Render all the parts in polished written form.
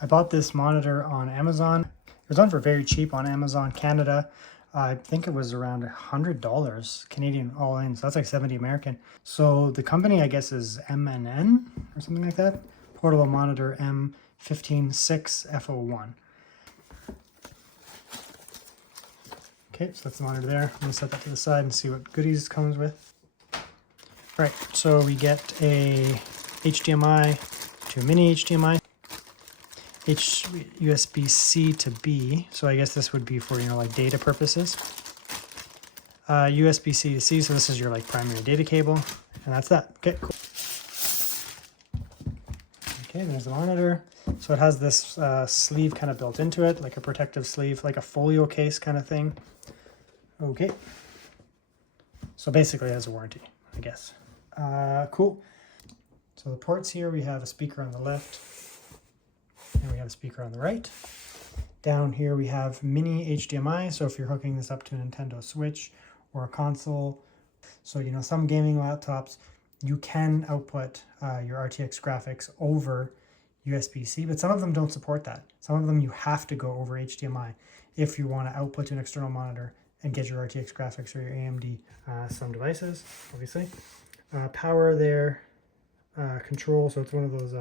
I bought this monitor on Amazon. It was on for very cheap on Amazon Canada. I think it was around $100 Canadian all in, so that's like 70 American. So the company, I guess, is MNN or something like that. Portable monitor M156F01. Okay, so that's the monitor there. I'm gonna set that to the side and see what goodies it comes with. Right, so we get a HDMI to a mini HDMI. USB-C to B, so I guess this would be for, like data purposes. USB-C to C, so this is your like primary data cable, and that's that. Okay, cool. Okay, there's the monitor. So it has this sleeve kind of built into it, like a protective sleeve, like a folio case kind of thing. Okay. So basically it has a warranty, I guess. Cool. So the ports here, we have a speaker on the left, and we have a speaker on the right. Down here we have mini HDMI, so if you're hooking this up to a Nintendo Switch or a console, so some gaming laptops, you can output your RTX graphics over USB-C, but some of them don't support that. Some of them you have to go over HDMI if you want to output to an external monitor and get your RTX graphics or your AMD. Some devices, obviously. Power there, control, so it's one of those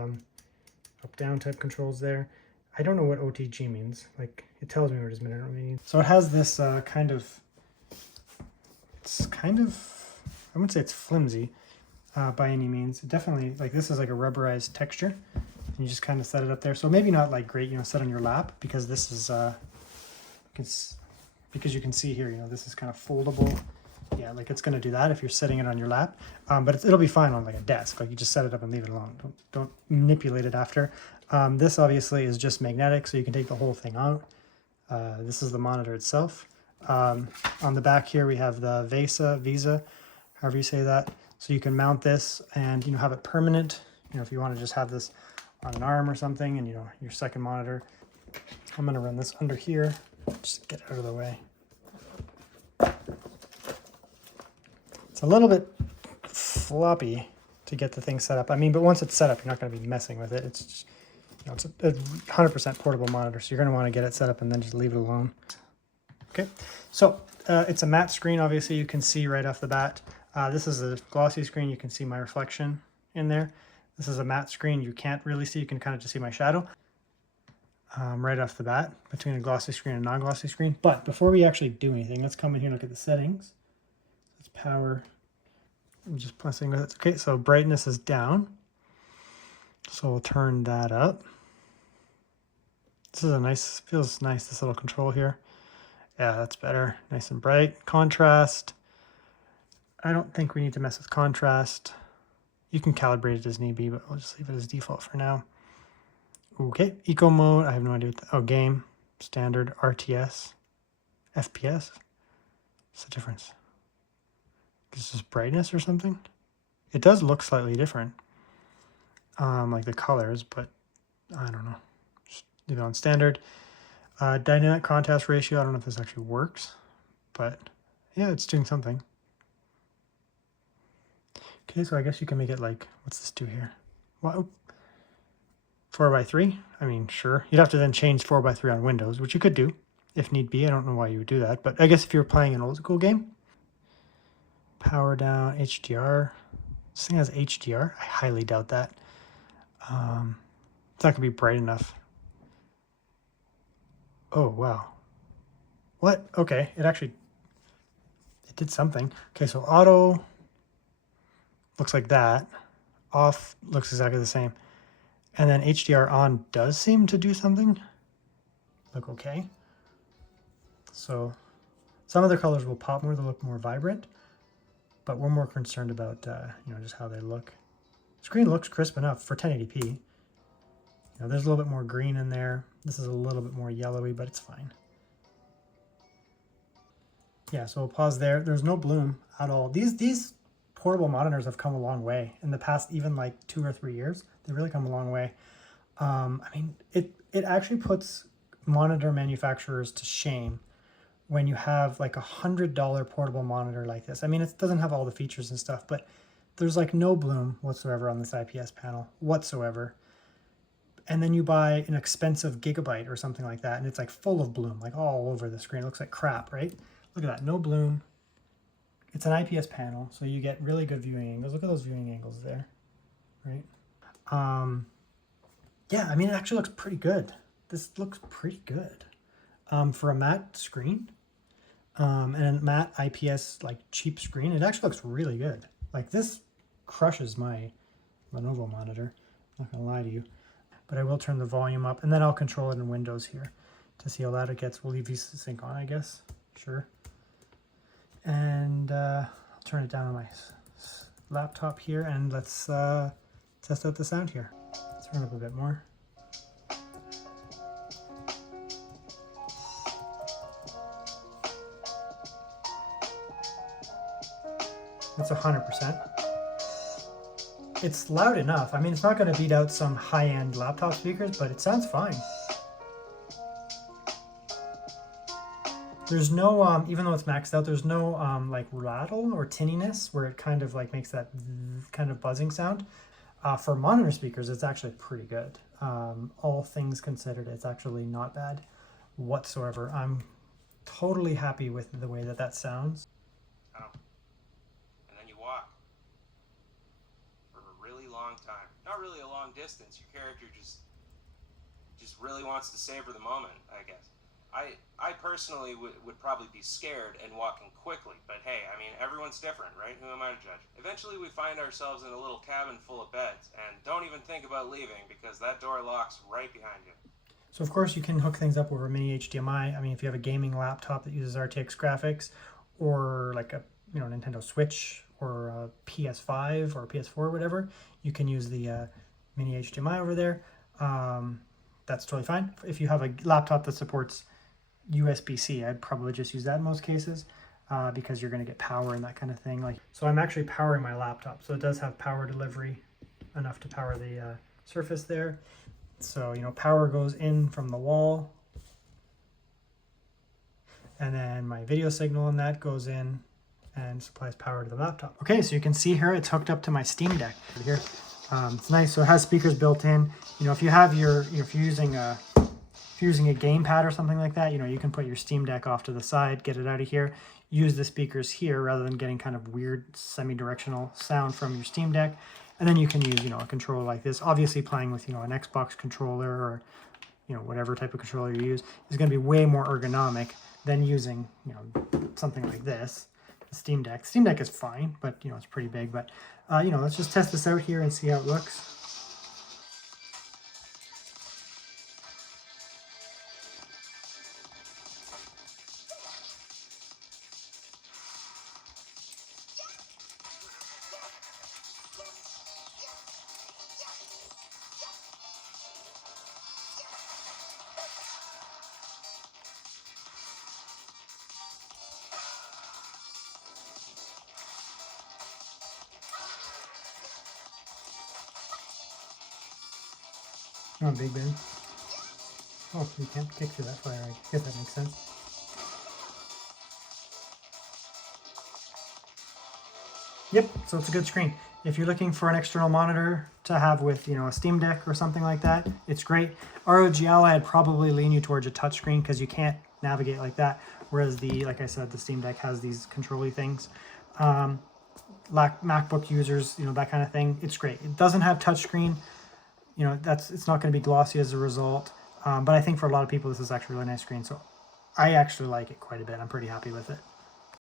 up-down type controls there. I don't know what OTG means. Like, it tells me what it means. So it has this it's kind of, I wouldn't say it's flimsy by any means. It definitely, like, this is like a rubberized texture. And you just kind of set it up there. So maybe not like great, set on your lap, because this is, because you can see here, this is kind of foldable. Yeah, like it's going to do that if you're setting it on your lap, but it'll be fine on like a desk. Like you just set it up and leave it alone. Don't manipulate it after. This obviously is just magnetic, so you can take the whole thing out. This is the monitor itself. On the back here we have the Visa, however you say that. So you can mount this and have it permanent. If you want to just have this on an arm or something, and your second monitor. I'm gonna run this under here. Just get out of the way. It's a little bit floppy to get the thing set up. I mean, but once it's set up, you're not going to be messing with it. It's just, it's a 100% portable monitor, so you're going to want to get it set up and then just leave it alone. Okay, so it's a matte screen. Obviously, you can see right off the bat. This is a glossy screen. You can see my reflection in there. This is a matte screen. You can't really see. You can kind of just see my shadow right off the bat between a glossy screen and a non-glossy screen. But before we actually do anything, let's come in here and look at the settings. Power, I'm just messing with it. Okay, so brightness is down, so we'll turn that up. This is a nice, feels nice, this little control here. Yeah, that's better, nice and bright. Contrast, I don't think we need to mess with contrast. You can calibrate it as need be, but I'll just leave it as default for now. Okay, eco mode, I have no idea what oh, game, standard, RTS, FPS. What's the difference? Is this brightness or something? It does look slightly different, like the colors, but I don't know. Just leave it on standard. Dynamic contrast ratio, I don't know if this actually works, but yeah, it's doing something. Okay, so I guess you can make it like, what's this do here? What? 4:3? I mean, sure. You'd have to then change 4:3 on Windows, which you could do if need be. I don't know why you would do that, but I guess if you're playing an old school game. Power down, HDR. This thing has HDR? I highly doubt that. It's not going to be bright enough. Oh, wow. What? Okay, it did something. Okay, so auto looks like that. Off looks exactly the same. And then HDR on does seem to do something. Look okay. So some other colors will pop more, they'll look more vibrant. But we're more concerned about, just how they look. Screen looks crisp enough for 1080p. There's a little bit more green in there. This is a little bit more yellowy, but it's fine. Yeah, so we'll pause there. There's no bloom at all. These portable monitors have come a long way in the past, even like 2 or 3 years. They've really come a long way. I mean, it actually puts monitor manufacturers to shame when you have like $100 portable monitor like this. I mean, it doesn't have all the features and stuff, but there's like no bloom whatsoever on this IPS panel whatsoever. and then you buy an expensive Gigabyte or something like that, and it's like full of bloom, like all over the screen. It looks like crap, right? Look at that, no bloom. It's an IPS panel, so you get really good viewing angles. Look at those viewing angles there, right? Yeah, I mean, it actually looks pretty good. This looks pretty good for a matte screen and a matte IPS like cheap screen. It actually looks really good. Like this crushes my Lenovo monitor. I'm not gonna lie to you, but I will turn the volume up, and then I'll control it in Windows here to see how loud it gets. We'll leave VSync on, I guess. Sure. And I'll turn it down on my laptop here, and let's test out the sound here. Let's turn it up a bit more. It's 100%. It's loud enough. I mean, it's not going to beat out some high-end laptop speakers, but it sounds fine. There's no, even though it's maxed out, there's no like rattle or tinniness where it kind of like makes that kind of buzzing sound. For monitor speakers, it's actually pretty good. All things considered, it's actually not bad whatsoever. I'm totally happy with the way that that sounds. Oh. And then you walk for a really long time. Not really a long distance. Your character just really wants to savor the moment, I guess. I personally would probably be scared and walking quickly, but hey, I mean, everyone's different, right? Who am I to judge? Eventually we find ourselves in a little cabin full of beds, and don't even think about leaving because that door locks right behind you. So of course you can hook things up over mini HDMI. I mean, if you have a gaming laptop that uses RTX graphics, or like a Nintendo Switch or a PS5 or a PS4 or whatever, you can use the mini HDMI over there. That's totally fine. If you have a laptop that supports USB-C, I'd probably just use that in most cases because you're going to get power and that kind of thing. So I'm actually powering my laptop, so it does have power delivery enough to power the Surface there. So power goes in from the wall, and then my video signal in that goes in and supplies power to the laptop. Okay, so you can see here it's hooked up to my Steam Deck here. It's nice. So it has speakers built in. If you have if you're using a gamepad or something like that, you can put your Steam Deck off to the side, get it out of here, use the speakers here rather than getting kind of weird semi-directional sound from your Steam Deck. And then you can use, a controller like this. Obviously playing with, an Xbox controller or, whatever type of controller you use is going to be way more ergonomic than using, something like this, the Steam Deck. Steam Deck is fine, but, it's pretty big. But, let's just test this out here and see how it looks. Oh, Big Ben. Oh, you can't kick through that fire. I guess that makes sense. Yep, so it's a good screen. If you're looking for an external monitor to have with, a Steam Deck or something like that, it's great. ROG Ally, I'd probably lean you towards a touchscreen because you can't navigate like that. Whereas like I said, the Steam Deck has these control-y things. MacBook users, that kind of thing, it's great. It doesn't have touchscreen. It's not going to be glossy as a result. But I think for a lot of people, this is actually a really nice screen. So I actually like it quite a bit. I'm pretty happy with it.